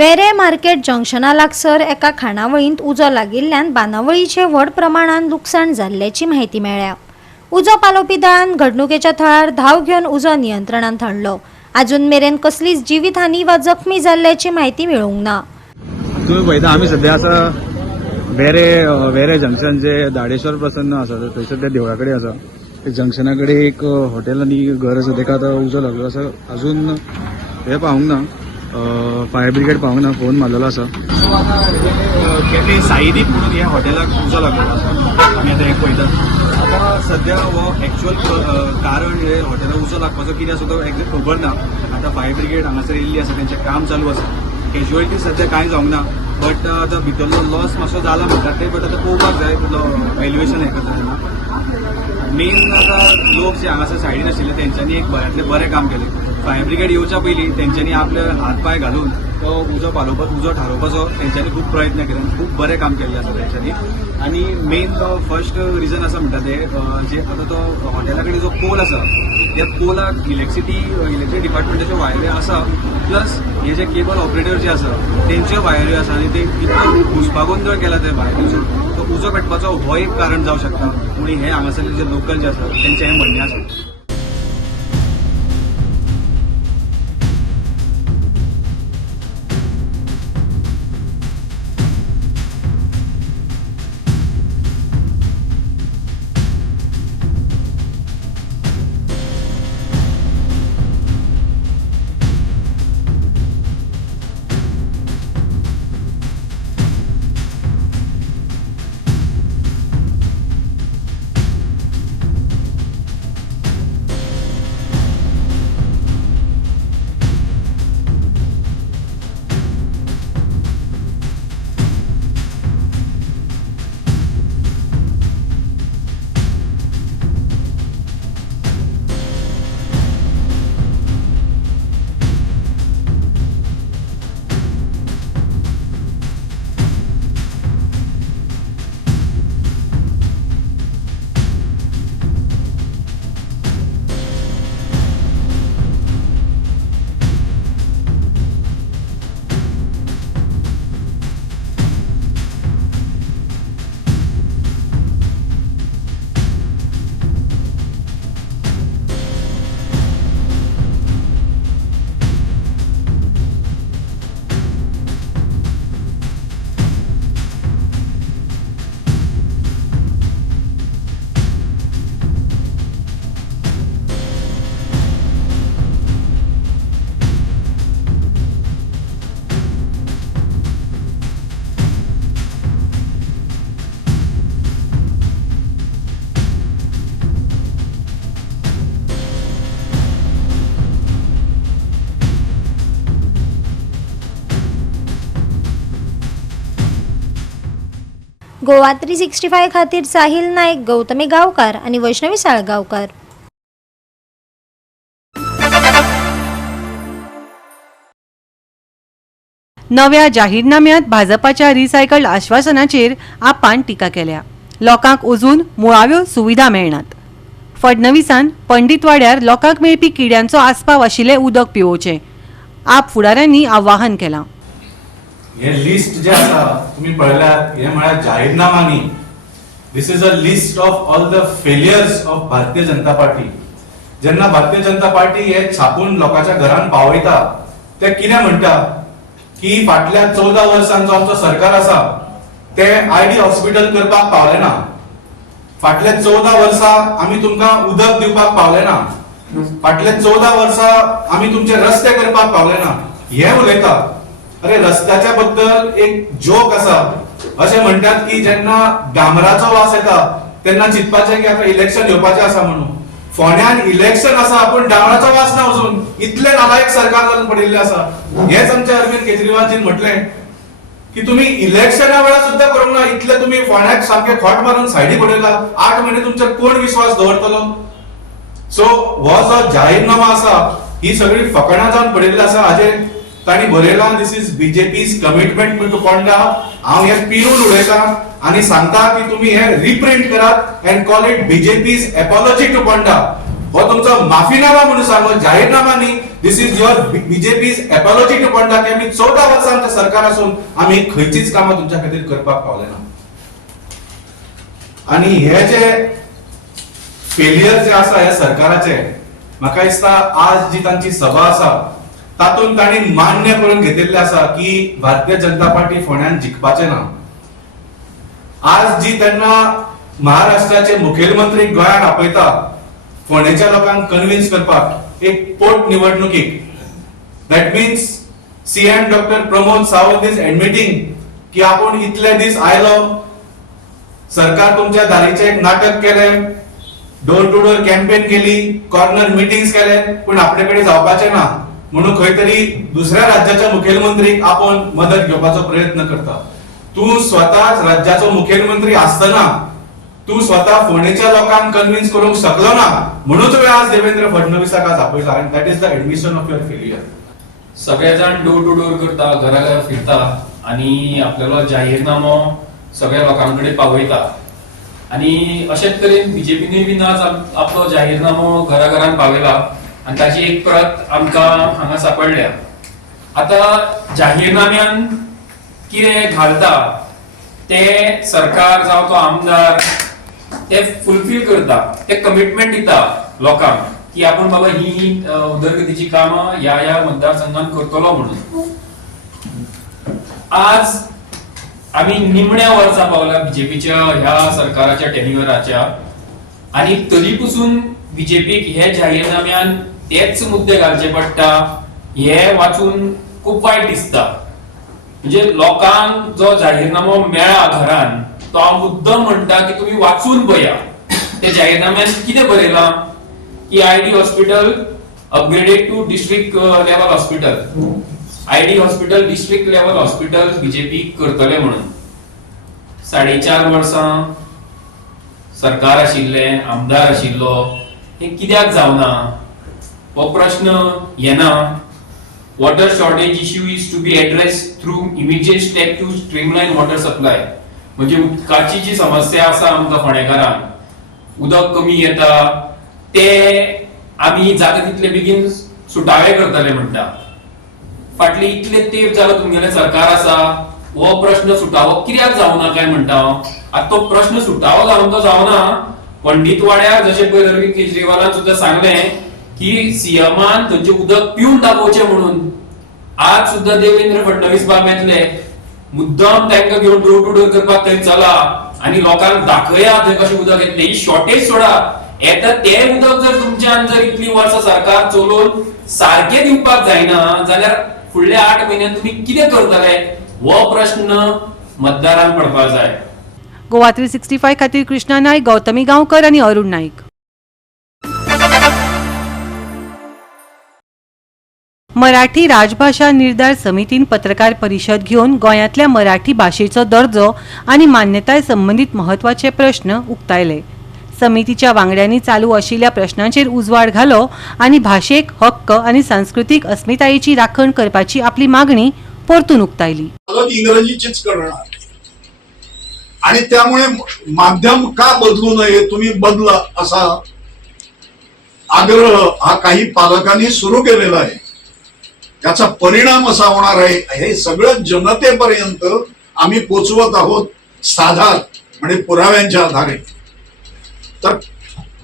वेरे market जंक्शना लागसर एका खाणावळींत उजो लागिल्ल्यान बांदावळीचे व्हड प्रमाणात लुकसाण जाल्ल्याची माहिती मेळ्ळ्या। उजो पालोवपी दळान घडणुकेच्या थळार धाव घेवन उजो नियंत्रणात हाडलो। अजून मेरेन कसलीच जीवितहानी वा जखमी जाल्ल्याची माहिती मेळूंक ना। तुम्ही पळयता आमी सध्या आसा वेरे जंक्शन जे दाडेश्वर प्रसन्न आसा थंय सध्या देवळा कडेन आसा। एक जंक्शना कडेन एक हॉटेल आनी घर आसा तेका आतां उजो लागलो आसा। अजून हे पावूंक ना, फायर ब्रिगेड पावूंक ना, फोन मारलेलो आसा। सो आतां कॅफे साईदीप म्हणून ह्या हॉटेलाक उजो लागलो आमी आतां एक पळयतात। आतां सध्या हो एक्चुअल कारण हे हॉटेलाक उजो लागपाचो कितें आसा तो एक्झॅक्ट खबर ना। आतां फायर ब्रिगेड हांगासर येयल्ली आसा, तेंचें काम चालू आसा। कॅज्युअलिटी सध्या कांय जावंक ना, बट आतां भितरलो लॉस मातसो जाला म्हणटात ते, बट आतां पळोवपाक जाय व्हॅल्युएशन हें करता तेन्ना। मेन आतां लोक जे हांगासर सायडीन आशिल्ले तेंच्यांनी एक बऱ्यांतलें बरें काम केलें। फायर ब्रिगेड येवच्या पयलीं तेंच्यांनी आपले हात पांय घालून तो उजो पालोवपाचो, उजो थारोवपाचो तेंच्यांनी खूब प्रयत्न केले, खूब बरें काम केल्लें आसा तेंच्यांनी। आनी मेन तो फर्स्ट रिजन आसा म्हणटा ते जे आतां तो हॉटेला कडेन जो पोल आसा त्या पोलाक इलेक्ट्रिसिटी डिपार्टमेंटाच्यो वायऱ्यो आसा, प्लस हे जे केबल ऑपरेटर जे आसा तेंच्यो वायऱ्यो आसा आनी ते इतलो घुसपागोंदळ केला त्या वायरीचो, तो उजो पेटपाचो हो एक कारण जावं शकता। पूण हे हांगासरले जे लोकल जे आसा तेंचें हें म्हणणें आसा। गोवा 365 खातीर साहिल नायक, गौतमी गांवकार आणि वैष्णवी साळगांवकार। नव्या जाहीरनाम्यांत भाजपाच्या रिसायकल्ड आश्वासनाचेर आपान टिका केल्या। लोकांक अजून मुळाव्यो सुविधा मेळनात। फडणवीसान पंडितवाड्यार लोकांक मेळपी किड्यांचो आस्पाव आशिल्लें उदक पिवोवचें आप फुडाऱ्यांनी आवाहन केलां। हे लिस्ट जे आसा तुम्ही पळयल्यात, हे म्हळ्यार जाहीरनामा न्ही। This is a list of all the failures of Bharatiya Janata party. जेन्ना भारतीय जनता पार्टी हे छापून लोकांच्या घरान पावयता ते कितें म्हणटा की फाटल्या 14 वर्सांचो आमचो सरकार आसा ते आयडी हॉस्पिटल करपाक पावले ना। फाटले 14 वर्सां आमी तुमकां उदक दिवपाक पावले ना। फाटले 14 वर्सां आमी तुमचे रस्ते करपाक पावले ना, हे उलयता। अरे रस्त्याच्या बद्दल एक जोक आसा, अशें म्हणटात की जेन्ना डांबराचो वास येता तेन्ना चिंतपाचें की आता इलेक्शन येवपाचें आसा म्हणून। फोंड्यान इलेक्शन आसा पूण डांबराचो वास ना अजून, इतले नालायक सरकार जावन पडिल्ले आसा। हेच आमचे अरविंद केजरीवालजीन म्हटलें की तुम्ही इलेक्शना वेळा सुद्धा करूंक ना, इतले तुम्ही फोंड्याक सामके खोट मारून सायडी पडयला। 8 महिने तुमचेर कोण विश्वास दवरतलो? सो हो जो जाहीरनामा आसा ही सगळी फकाणां जावन पडिल्ली आसा। हाजेर ताणी बरयलां दिस इज बीजेपीज कमिटमेंट टू पोंडा। हांव हे पिरून उडयता आनी सांगता की तुम्ही हे रिप्रिंट करात and call it BJP's apology to Ponda. हो तुमचो माफीनामा म्हणून सांगो, जाहीरनामा न्ही। This is your BJP's apology to पडला की आम्ही 14 वर्सां आमच्या सरकार असून आम्ही खंयचीच कामां तुमच्या खातीर करपाक पावले ना. आणि हे जे फेलियर जे आसा ह्या सरकाराचे, म्हाका दिसता आज जी तांची सभा आसा तातूंत तांणी मान्य करून घेतिल्ले आसा की भारतीय जनता पार्टी फोंड्यान जिखपाचे ना. आज जी तेन्ना महाराष्ट्राचे मुखेलमंत्री गोंयांत आपयता फोंडेच्या लोकांक कन्विन्स करपाक एक पोट निवडणुकीक, that means CM doctor Pramod Sawant is admitting की आपण इतले दीस आयलो, सरकार तुमच्या दारीचे एक नाटक केलें, डोर टू डोर कॅम्पेन केली, कॉर्नर मिटिंग्स केले, पण आपले कडेन जावपाचे ना म्हणून खंय तरी दुसऱ्या राज्याच्या मुखेलमंत्रीक आपण मदत घेवपाचो प्रयत्न करता. तू स्वतः राज्याचो मुखेलमंत्री आसतना तू स्वतः फोंडेच्या लोकांक कन्विन्स करूंक शकलो ना म्हणून तुवें आज देवेंद्र फडणवीसाक आज आपयला. And that is the admission of your failure. सगळे जाण डोर टू डोर करता, घरा फिरता आणि आपल्याला जाहीरनामो सगळ्या लोकांकडे पावयता. आणि अशेच तरेन बीजेपीने बीन आज आपलो जाहीरनामो घराघरांत पावयला आणि ताची एक प्रत आमकां हांगा सापडल्या. आता जाहीरनाम्यान कितें घालता ते सरकार जावं तो आमदार ते फुलफिल करता, ते कमिटमेंट दिता लोकांक की आपण बाबा ही उदरगतीची कामां ह्या मतदारसंघात करतलो म्हणून. आज आम्ही निमण्या वर्सा पावला बीजेपीच्या ह्या सरकाराच्या टेन्युअराच्या, आणि तरी पासून बीजेपीक हे जाहीरनाम्यान तेच मुद्दे घालचे पडटा हे वाचून खूप वायट दिसता. म्हणजे लोकांक जो जाहीरनामो मेळा घरान तो हांव मुद्दम म्हणटा की तुम्ही वाचून पळया. ते जाहीरनाम्यान कितें बरयलां की ID hospital upgraded to district level hospital, ID hospital district level hospital BJP करतले म्हणून. 4.5 वर्सां सरकार आशिल्ले, आमदार आशिल्लो, हे कित्याक जावना हो प्रश्न येना. Water shortage issue is to be addressed through immediate step to streamline water supply. म्हणजे उदकाची जी समस्या आसा आमकां फोंडेकारांक, उदक कमी येता ते आमी जाता तितले बेगीन सुटावे करतले म्हणटा. फाटले इतले तेंप जालो तुमगेले सरकार आसा, हो प्रश्न सुटावो कित्याक जावना काय म्हणटा. आता तो प्रश्न सुटावो जावन तो जावना. पंडितवाड्यार जशे पळय अरविंद केजरीवालान सुद्धा सांगले की सीएमान थंयचे उदक पिवन दाखोवचें म्हणून. आज सुद्धा देवेंद्र फडणवीस बाब येतले, मुद्दाम तांकां घेवन डोर टू डोर करपाक थंय चला आनी लोकांक दाखया थंय कशें उदक येतलें. ही शॉर्टेज सोडा, येता तें उदक जर तुमच्यान जर इतली वर्सां सरकार चलोवन सारखें दिवपाक जायना जाल्यार फुडल्या 8 म्हयन्यांत तुम्ही कितें करतले हो प्रश्न मतदारांक पडपाक जाय. गोवा 365 खातीर कृष्णा नायक, गौतमी गांवकर आणि अरुण नाईक. मराठी राजभाषा निर्धार समितीन पत्रकार परिशद घेवन गोंयांतल्या मराठी भाशेचो दर्जो आनी मान्यताय संबंधित महत्वाचे प्रश्न उक्तायले. समितीच्या वांगड्यांनी चालू आशिल्ल्या प्रश्नांचेर उजवाड घालो आनी भाशेक हक्क आनी सांस्कृतीक अस्मितायेची राखण करपाची आपली मागणी परतून उक्तायली. इंग्रजीचीच करणार आणि त्यामुळे माध्यम का बदलू नये, तुम्ही बदला असा आग्रह हा काही पालकांनी सुरू केलेला आहे. त्याचा परिणाम असा होणार आहे, हे सगळं जनतेपर्यंत आम्ही पोचवत आहोत साधार म्हणजे पुराव्यांच्या आधारे. तर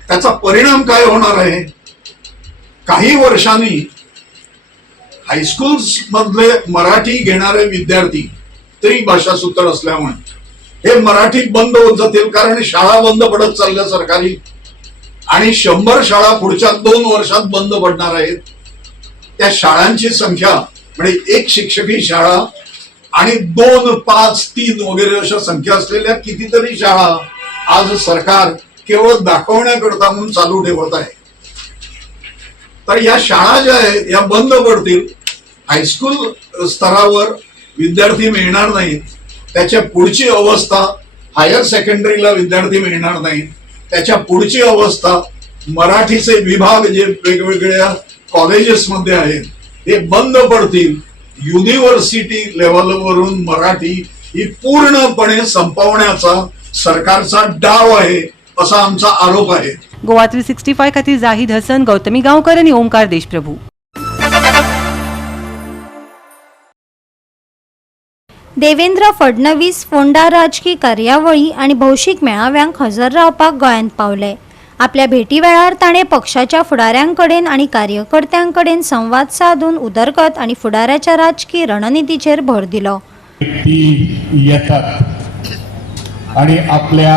त्याचा परिणाम काय होणार आहे, काही वर्षांनी हायस्कूल्स मधले मराठी घेणारे विद्यार्थी त्रिभाषा सूत्र असल्यामुळे हे मराठी बंद होत जातील. कारण शाळा बंद पडत चालल्या सरकारी, आणि 100 शाळा पुढच्या 2 वर्षात बंद पडणार आहेत. त्या शाळांची संख्या म्हणजे एक शिक्षकी शाळा आणि 2, 5, 3 वगैरे अशा संख्या असलेल्या कितीतरी शाळा आज सरकार केवळ दाखवण्याकरता म्हणून चालू ठेवत आहे. तर या शाळा ज्या आहेत या बंद पडतील. हायस्कूल स्तरावर विद्यार्थी मिळणार नाहीत. त्याच्या पुढची अवस्था हायर सेकंडरीला विद्यार्थी मिळणार नाहीत. त्याच्या पुढची अवस्था मराठीचे विभाग जे वेगवेगळ्या कॉलेजेसमध्ये आहेत हे बंद पडतील. युनिव्हर्सिटी लेव्हलवरून मराठी ही पूर्णपणे संपवण्याचा सरकारचा डाव आहे असा आमचा आरोप आहे. गोवा 365 खातीर जाहीद हसन, गौतमी गांवकर आणि ओंकार देशप्रभू. देवेंद्र फडणवीस फोंडा राजकी कार्यावळी आणि भौशीक मेळाव्यांक हजर रावपाक गोंयांत पावले. आपल्या भेटी वेळार ताणें पक्षाच्या फुडाऱ्यांकडेन आणि कार्यकर्त्यांकडेन संवाद साधून उदरगत आणि फुडाऱ्याच्या राजकी रणनितीचेर भर दिलो. व्यक्ती येतात आणि आपल्या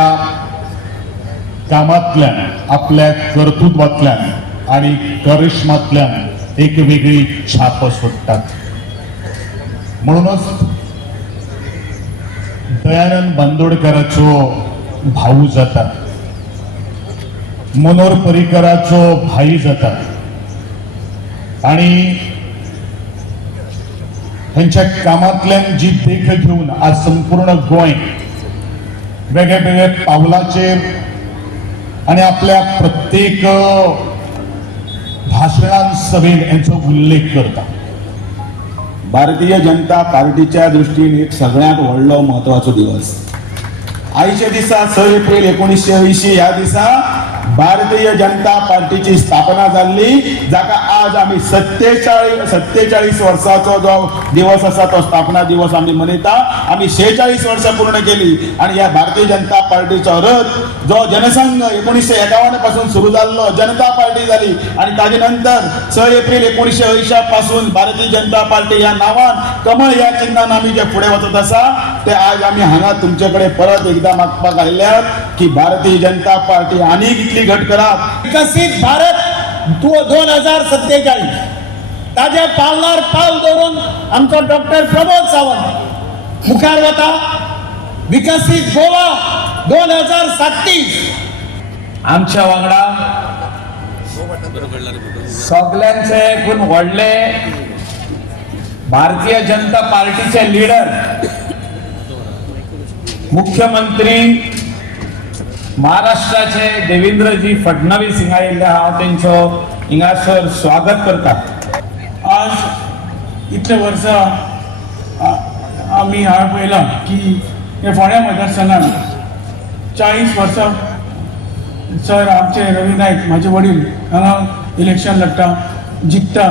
कामातल्यान, आपल्या कर्तृत्वातल्यान आणि करिश्मातल्यान एक वेगळी छाप सोडटात. म्हणूनच दयानंद बांदोडकराचो भाऊ जाता, मनोहर पर्रीकराचो भाई जाता आणि त्यांच्या कामातल्यान जी देख घेऊन आज संपूर्ण गोंय वेगळे वेगळे पावलाचेर आणि आपल्या प्रत्येक भाषणांत सभेन यांचो उल्लेख करता. भारतीय जनता पार्टीच्या दृष्टीने एक सगळ्यात व्हडलो महत्वाचो दिवस. आयच्या दिसा 6 एप्रिल 1980 ह्या दिसा भारतीय जनता पार्टीची स्थापना जाल्ली, जाका आज आम्ही 47 वर्साचो जो दिवस आसा तो स्थापना दिवस आम्ही मनयता. आम्ही 46 वर्सां पूर्ण केली आणि या भारतीय जनता पार्टीचो रथ जो जनसंघ 1951 पासून सुरू जाल्लो, जनता पार्टी जाली आणि ताजे नंतर 6 एप्रिल 1980 पासून भारतीय जनता पार्टी या नावान कमळ या चिन्हान आम्ही जे पुढे वचत आसा ते आज आम्ही हांगा तुमचेकडे परत एकदा मागपाक आयल्यात की भारतीय जनता पार्टी आनीक इतली घट करात. विकसित भारत 2047 ताज्या पावलार पावल दवरून आमचो डॉक्टर प्रमोद सावंत मुखार वता. विकसित गोवा 2037 आमच्या वांगडा सगळ्यांचे एकूण व्हडले भारतीय जनता पार्टीचे लीडर मुख्यमंत्री महाराष्ट्राचे देवेंद्रजी फडणवीस हिंगा आयिल्ले हांव तेंचो हिंगासर स्वागत करता. आज इतले वर्सां आमी हांवें पळयलां की हे फोंड्या मतदारसंघान 40 वर्सां सर आमचे रवी नायक म्हाजे वडील हांगा इलेक्शन लढटा, जिखता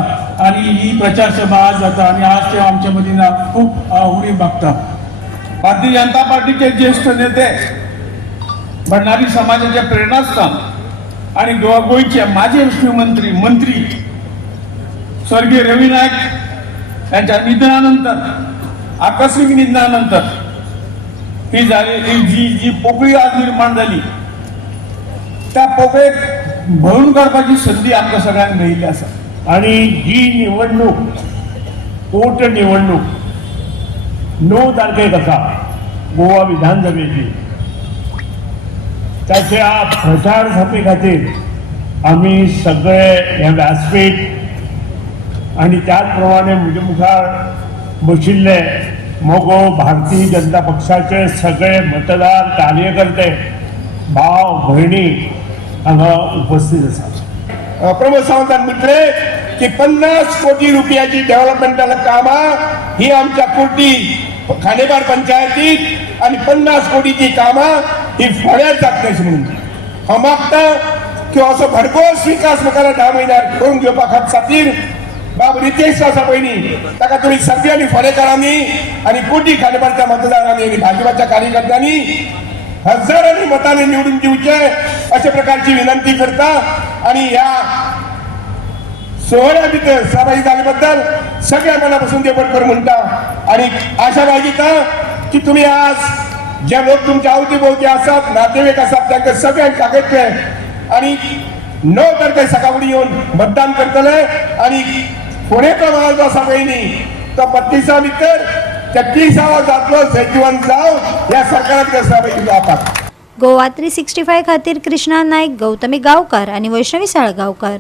आणि ही प्रचार सभा आज जाता आणि आज ते आमच्या मदीं खूप उणी मागता. भारतीय जनता पार्टीचे ज्येष्ठ नेते, भंडारी समाजाचे प्रेरणास्थान आणि गोयचे माजी मुख्यमंत्री मंत्री स्वर्गीय रवी नायक यांच्या निधनानंतर, आकस्मिक निधनानंतर ही जी पोकळी आज निर्माण झाली त्या पोकळेक भरून काडपाची संधी आमकां सगळ्यांक मेळिल्ली आसा. आणि ही निवडणूक पोटनिवडणूक 9 तारखेक आसा गोवा विधानसभेची. त्याच्या प्रचार सभे खातीर आम्ही सगळे हे व्यासपीठ आणि त्याचप्रमाणे म्हजे मुखार बशिल्ले मोगो भारतीय जनता पक्षाचे सगळे मतदार, कार्यकर्ते, भाव भयणी हांगा उपस्थित आसात. प्रमोद सावंतान म्हटले की 50 कोटी रुपयाची डेव्हलपमेंटल कामां ही आमच्या कुर्टी खांडेपार पंचायतीत आणि 50 कोटीची कामां ही फोड्यात जातली म्हणून हांव मागता की असो भरघोस विकास मुखार 10 म्हयन्यार करून घेवपा खातीर बाब रितेश आसा पयलीं ताका तुमी सगळ्यांनी फोडेकारांनी आणि कोटी खांडेपारच्या मतदारांनी आणि भाजपाच्या कार्यकर्त्यांनी हजारांनी मतांनी निवडून दिवचे अशा प्रकारची विनंती करता. आणि ह्या सोहळ्या भितर सहभागी जाल्ल्याबद्दल सगळ्या मनापासून देवकर म्हणटा आणि आशा बाळगिता की तुम्ही आज जे लोक तुमच्या अवतीभोवती असतात, नातेवाईक असतात, त्यांना सगळ्यांक सांगायचे आणि 9 तारखे सकाळी येऊन मतदान करतले आणि पुणेचा माल जो आसा पयलीं तो 32 भितर 30 जातलो सचिवान जावन या सरकारांत सहभागी जावपाक. गोवा 365 खातीर कृष्णा नायक, गौतमी गांवकार आणि वैष्णवी साळगांवकर.